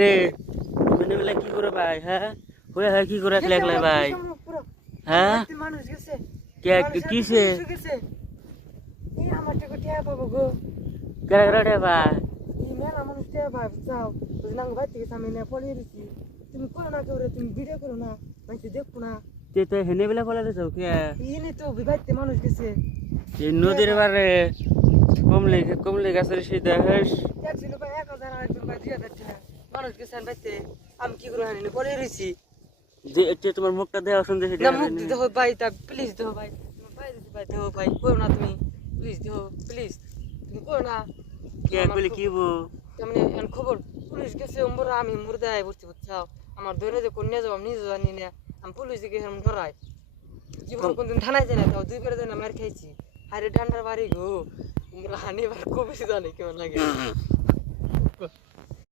রে মানে বলে কি করে ভাই হ্যাঁ হয়ে হয় কি করে একলা একলা ভাই হ্যাঁ মানুষ গেছে কে কিসে এই আমার টাকা টিয়া পাবো গো কেরা রে ভাই এই মেলা মানুষ টিয়া পাবো চাও বুঝলাম ভাই থেকে সামনে নিয়ে পলিয়ে দিছি তুমি করো না কেউ রে তুমি ভিডিও করো না মানুষ দেখবো না তে তো হেনে বেলা বলে দিছো কে ইনি তো বিভাইতে মানুষ গেছে এই নদীর বারে কমলে গাছের সিধা হেস একজন ভাই 1000 আরেকজন ভাই 2000 টাকা মানুষ গেছে ভাইতে আমি কি করে হানি পলিয়ে দিছি যে এতে তোমার মুখটা দেওয়া শুনতে না মুখ দিতে হবে ভাই তা প্লিজ দেও ভাই ভাই দিতে ভাই দেও ভাই করো না তুমি প্লিজ দেও প্লিজ তুমি করো না কে কইলে কি বো তেমনি এখন খবর পুলিশ গেছে ওমরা আমি মুর্দায় ভর্তি বুঝছাও আমার ধরে যে কন্যা যাব আমি নিজে জানি না আমি পুলিশ দিকে হেরম ডরাই জীবন কোনদিন থানায় যাই না তাও 2 করে দিন মার খাইছি আরে ঠান্ডার বাড়ি গো হানি বার খুব বেশি জানি কেমন লাগে